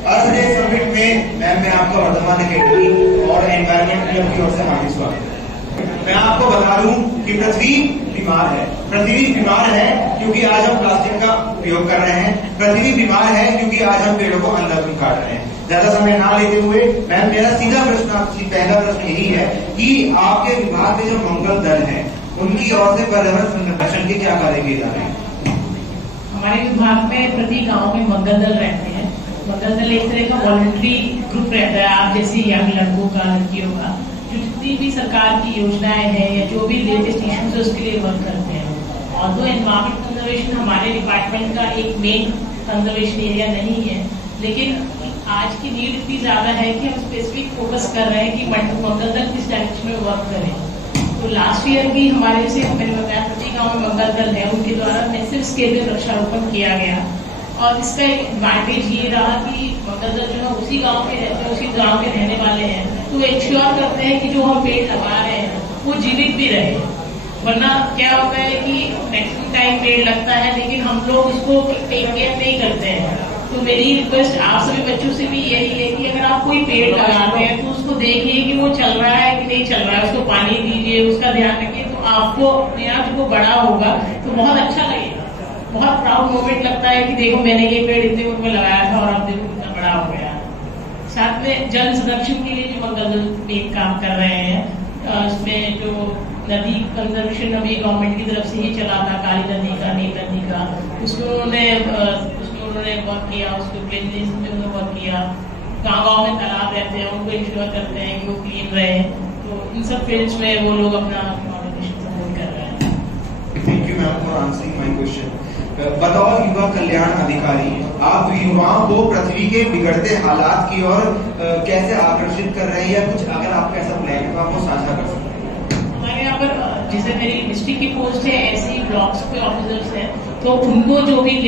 अर्थ day summit में ma'am मैं आपका वर्तमान सेक्रेटरी और एनवायरमेंट क्लब की ओर से हार्दिक स्वागत है। मैं आपको बता दूं कि पृथ्वी बीमार है। पृथ्वी बीमार है क्योंकि आज हम प्लास्टिक का उपयोग कर रहे हैं। पृथ्वी बीमार है क्योंकि आज हम पेड़ों को अंधाधुंध काट रहे हैं। ज्यादा समय ना लेते हुए मैम मेरा सीधा प्रश्न आपसे पहला प्रश्न यही है कि आपके विभाग के जो मंगल दल है उनकी ओर से पर्यावरण संरक्षण के क्या कार्य किए जा रहे हैं? हमारे विभाग में प्रति गांव में मंगल दल रहते हैं। मंगल दल एक तरह का वॉलंटरी ग्रुप रहता है, आप जैसे यंग लड़कों का, लड़कियों का, जो जितनी भी सरकार की योजनाएं हैं या जो भी लेटेस्ट इश्यूज है उसके लिए वर्क करते हैं। और तो एनवायरमेंट कंजर्वेशन हमारे डिपार्टमेंट का एक मेन कंजर्वेशन एरिया नहीं है, लेकिन आज की नीड इतनी ज्यादा है कि हम स्पेसिफिक फोकस कर रहे हैं कि मंगल दल किस डायरेक्शन में वर्क करें। तो लास्ट ईयर भी हमारे जैसे मैंने बताया प्रति गांव में मंगल दल है, उनके द्वारा मैसिव स्केल में वृक्षारोपण किया गया। और इसका एक एडवांटेज ये रहा कि मंगल दल जो है उसी गांव के रहते हैं, उसी गांव के रहने वाले हैं, तो इंश्योर करते हैं कि जो हम पेड़ लगा रहे हैं वो जीवित भी रहे। वरना क्या होता है कि मैक्सिमम टाइम पेड़ लगता है लेकिन हम लोग उसको टेक केयर नहीं करते हैं। तो मेरी रिक्वेस्ट आप सभी बच्चों से भी यही है कि अगर आप कोई पेड़ लगाते हैं तो उसको देखिए कि वो चल रहा है कि नहीं चल रहा है, उसको पानी दीजिए, उसका ध्यान रखिए, तो आपको अपने आप जब वो बड़ा होगा तो बहुत अच्छा लगेगा। बहुत प्राउड मोमेंट लगता है कि देखो मैंने ये पेड़ इतने उम्र में लगाया था और अब देखो कितना बड़ा हो गया। साथ में जल संरक्षण के लिए भी मंगल दल एक काम कर रहे हैं। इसमें जो नदी कंजर्वेशन अभी गवर्नमेंट की तरफ से ही चला था, काली नदी का, नील नदी का, उसमें उन्होंने वर्क किया, उसको क्लीननेस में उन्होंने वर्क किया। गाँव में तालाब रहते हैं उनको इंश्योर करते हैं कि वो क्लीन रहे। तो इन सब फील्ड्स में वो लोग अपना सपोर्ट कर रहे हैं। Thank you ma'am for answering my question. बतौर युवा कल्याण अधिकारी आप युवाओं को पृथ्वी के बिगड़ते हालात की ओर कैसे आकर्षित कर रहे हैं, या कुछ अगर आपका ऐसा प्लान है तो आप वो साझा कर सकते हैं? हमारे यहाँ पर जैसे मेरी डिस्ट्रिक्ट की पोस्ट है, ऐसे ही ब्लॉक्स पे ऑफिसर्स हैं, तो उनको जो भी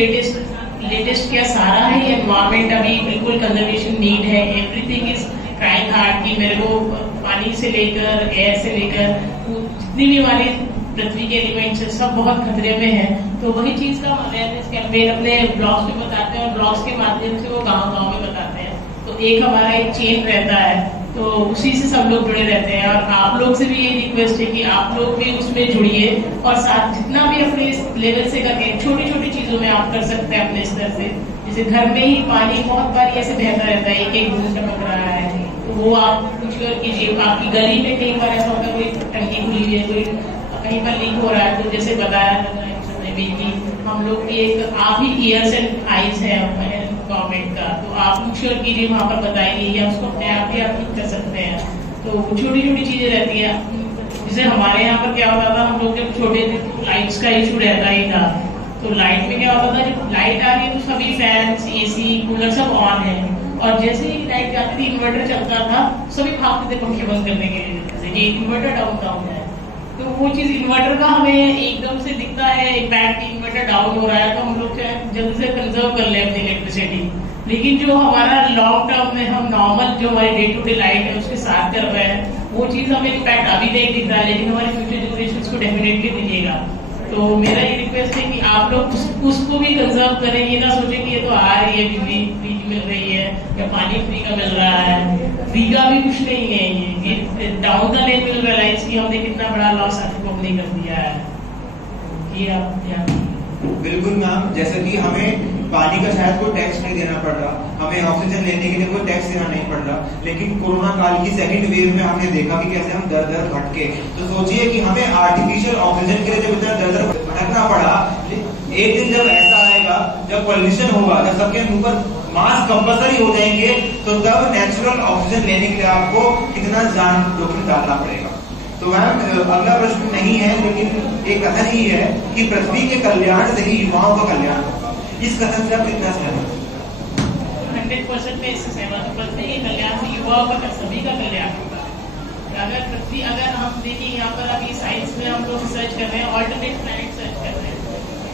लेटेस्ट क्या सारा है ये एनवायरमेंट अभी बिल्कुल कंजर्वेशन नीड है। एवरीथिंग इज ट्राइंग हार्ड कि मेरे को पानी से लेकर एयर से लेकर जितनी भी हमारी पृथ्वी के एलिमेंट्स है सब बहुत खतरे में है। तो वही चीज का अवेयरनेस कैंपेन अपने ब्लॉग्स में बताते हैं और ब्लॉग्स के माध्यम से वो गांव में बताते हैं। तो एक हमारा एक चेन रहता है, तो उसी से सब लोग जुड़े रहते हैं। और आप लोग से भी यही रिक्वेस्ट है कि आप लोग भी उसमें जुड़िए और साथ जितना भी अपने लेवल से करके छोटी छोटी चीजों में आप कर सकते हैं अपने स्तर से। जैसे घर में ही पानी बहुत बार ऐसे बहता रहता है, एक एक बूंद टपक रहा है, तो वो आप इंश्योर कीजिए। आपकी गली में कई बार ऐसा होता है कोई टंकी खुली हुई है, कोई कहीं पर लीक हो रहा है, तो जैसे बताया हम लोग की एक आप ही ईयर्स एंड आईज है गवर्नमेंट का, तो आप इंश्योर कीजिए, वहाँ पर बताइए या उसको अपने आप ही आप ठीक कर सकते हैं। तो छोटी छोटी चीजें रहती है। जैसे हमारे यहाँ पर क्या होता था, हम लोग जब छोटे थे तो लाइट्स का इशू रहता ही था। तो लाइट में क्या होता था, जब लाइट आ रही है तो सभी फैंस, एसी, कूलर सब ऑन है, और जैसे ही लाइट जाती थी इन्वर्टर चलता था, सभी भागते थे पंखे बंद करने के लिए, जैसे कि इन्वर्टर डाउन है। तो वो चीज इन्वर्टर का हमें एकदम से दिखता है इम्पैक्ट, इन्वर्टर डाउन हो रहा है, तो हम लोग जल्द से कंजर्व कर ले अपनी इलेक्ट्रिसिटी। लेकिन जो हमारा लॉन्ग टर्म में हम नॉर्मल जो हमारी डे टू डे लाइफ है उसके साथ कर रहे हैं, वो चीज हमें इम्पैक्ट अभी नहीं दिख रहा है, लेकिन हमारे फ्यूचर जनरेशन को डेफिनेटली दिखेगा। तो मेरा ये रिक्वेस्ट है कि आप लोग उसको भी कंजर्व करें। ये ना सोचे कि ये तो आ रही है बिजली फ्री मिल रही है या पानी फ्री का मिल रहा है, फ्री का भी कुछ नहीं है। ये down the lane will realise कि हमने कितना बड़ा लॉस आपको कर दिया है। ये आप ध्यान। बिल्कुल मैम, जैसे कि हमें पानी का शायद कोई टैक्स नहीं देना पड़ रहा, हमें ऑक्सीजन लेने के लिए कोई टैक्स देना नहीं पड़ रहा, लेकिन कोरोना काल की सेकंड वेव में हमने देखा कि कैसे हम दर दर भटके। तो सोचिए कि हमें आर्टिफिशियल ऑक्सीजन के लिए जब इतना दर दर भटकना पड़ा, एक दिन जब ऐसा आएगा जब पॉल्यूशन होगा, जब सबके ऊपर मास्क कंपल्सरी हो जाएंगे, तो तब नेचुरल ऑक्सीजन लेने के लिए आपको कितना जान जोखिम डालना पड़ेगा। तो मैम अगला प्रश्न नहीं है, लेकिन एक कथन ही है कि पृथ्वी के कल्याण से ही युवाओं का कल्याण होगा। इस कथन से आप कितना सहमत? 100% में इससे सहमत हूँ। पृथ्वी के कल्याण से युवाओं का सभी का कल्याण होगा। अगर हम देखिए यहाँ पर अभी साइंस में हम लोग रिसर्च कर रहे हैं, ऑल्टरनेट प्लैनेट सर्च कर रहे हैं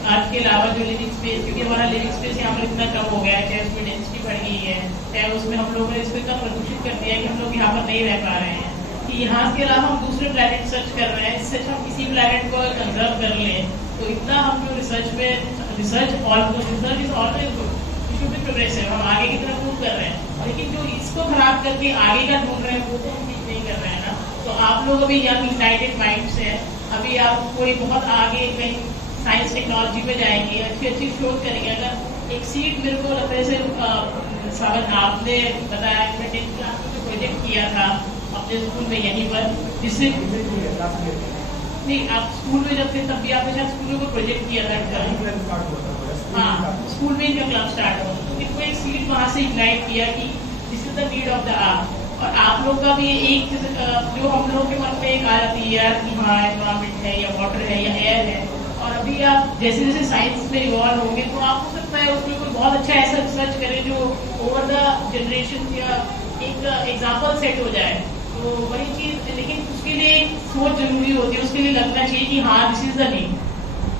अर्थ के अलावा जो लिविंग स्पेस, क्योंकि हमारा लिविंग स्पेस यहाँ पर इतना कम हो गया है, चाहे उसमें डेंसिटी बढ़ गई है, चाहे उसमें हम लोगों ने इसको इतना प्रदूषित कर दिया है कि हम लोग यहाँ पर नहीं रह पा रहे हैं। कि यहाँ के अलावा हम दूसरे प्लैनेट सर्च कर रहे हैं, इससे हम किसी प्लैनेट को कंजर्व कर लें, तो इतना हम जो research is always good, we should be progressive, हम आगे की तरफ मूव कर रहे हैं। करके आगे का ढूंढ रहे हैं, वो तो हम ठीक नहीं कर रहे हैं ना। तो आप लोग अभी यंग यूनाइटेड माइंड्स हैं, अभी आप कोई बहुत आगे कहीं साइंस टेक्नोलॉजी में जाएंगे, अच्छी अच्छी शोध करेंगे। अगर एक सीट मेरे को लगता है जैसे सावन आपने बताया कि मैं 10th क्लास में प्रोजेक्ट किया था अपने स्कूल में यहीं पर, जिससे नहीं आप स्कूल में जब थे तब भी आपने शायद स्कूल में कोई प्रोजेक्ट किया था। हाँ, स्कूल में इनका क्लब स्टार्ट हुआ, तो इनको एक सीट वहां से इग्नाइट किया कि this is the need of the hour. और आप लोग का भी एक जो हम लोग के मन में एक आ जाती है यार कि हाँ एनवायरमेंट है या वाटर है या एयर है, और अभी आप जैसे जैसे साइंस में इवॉल्व होंगे तो आप हो सकता है उसमें कोई बहुत अच्छा ऐसा रिसर्च करें जो ओवर द जनरेशन या एक एग्जाम्पल सेट हो जाए। तो वही चीज, लेकिन उसके लिए एक सोच जरूरी होती है, उसके लिए लगना चाहिए कि हाँ दिस इज द नीड।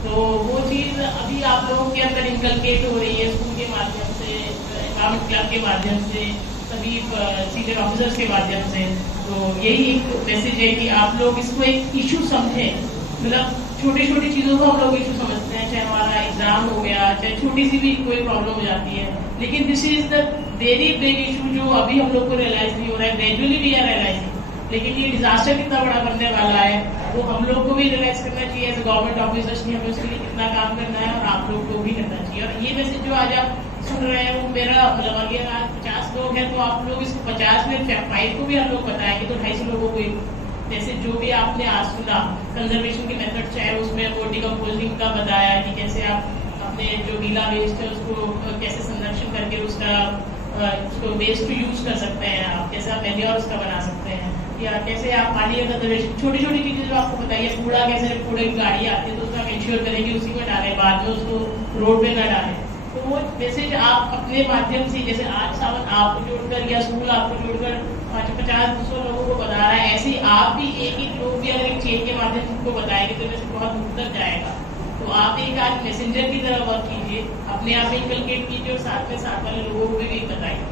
तो वो चीज अभी आप लोगों के अंदर इनकलकेट हो रही है स्कूल के माध्यम से, एनवायरमेंट क्लब के माध्यम से, सभी सीनियर ऑफिसर्स के माध्यम से। तो यही एक मैसेज है कि आप लोग इसको एक इशू समझें। मतलब छोटी छोटी चीजों को हम लोग इशू समझते हैं, चाहे हमारा एग्जाम हो गया, चाहे छोटी सी भी कोई प्रॉब्लम हो जाती है, लेकिन this is the very big issue जो अभी हम लोग को रियलाइज नहीं हो रहा है। ग्रेजुअली वी आर रियलाइजिंग, लेकिन ये डिजास्टर कितना बड़ा बनने वाला है वो हम लोग को भी रियलाइज करना चाहिए एज गवर्नमेंट ऑफिसर्स की, हमें उसके लिए कितना काम करना है और आप लोग को भी करना चाहिए। और ये मैसेज जो आज आप सुन रहे हैं वो मेरा मतलब अगर आज 50 लोग हैं तो आप लोग इसको 50 में 5 को भी हम लोग बताएंगे तो 250 लोगों को जैसे जो भी आपने आज सुना कंजर्वेशन के मेथड, चाहे उसमें वो डिकम्पोजिंग का बताया कि कैसे आप अपने जो गीला वेस्ट है उसको कैसे संरक्षण करके उसको वेस्ट टू यूज कर सकते हैं, आप कैसे आप मैन्योर उसका बना सकते हैं, या कैसे आप पानी का कंजर्वेशन, छोटी छोटी चीजें जो आपको बताइए। कूड़ा कैसे, कूड़े की गाड़ी आती है तो उसका इंश्योर करेंगे उसी में डालें, बाद में उसको रोड पे न डालें। तो वो मैसेज आप अपने माध्यम से, जैसे आज सावन आपको जोड़कर या स्कूल आपको जोड़कर 50-200 लोगों को बता रहा है, ऐसे ही आप भी एक लोग भी अगर एक चेन के माध्यम से उनको बताएंगे तो मैसेज बहुत दूर तक जाएगा। तो आप एक आज मैसेंजर की तरह वर्क कीजिए, अपने आप इनकलकेट कीजिए और साथ में साथ वाले लोगों को भी बताइए।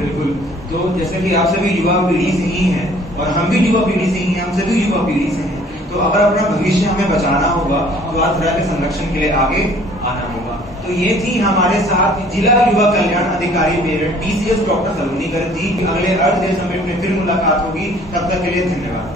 बिल्कुल। तो जैसे कि आप सभी युवा पीढ़ी से ही हैं और हम भी युवा पीढ़ी से ही हैं, हम सभी युवा पीढ़ी से हैं, तो अगर अपना भविष्य हमें बचाना होगा तो आज तरह के संरक्षण के लिए आगे आना होगा। तो ये थी हमारे साथ जिला युवा कल्याण अधिकारी मेरठ DCS डॉक्टर सलोनी गर्ग जी। अगले अर्ध डे समिट में फिर मुलाकात होगी, तब तक के लिए धन्यवाद।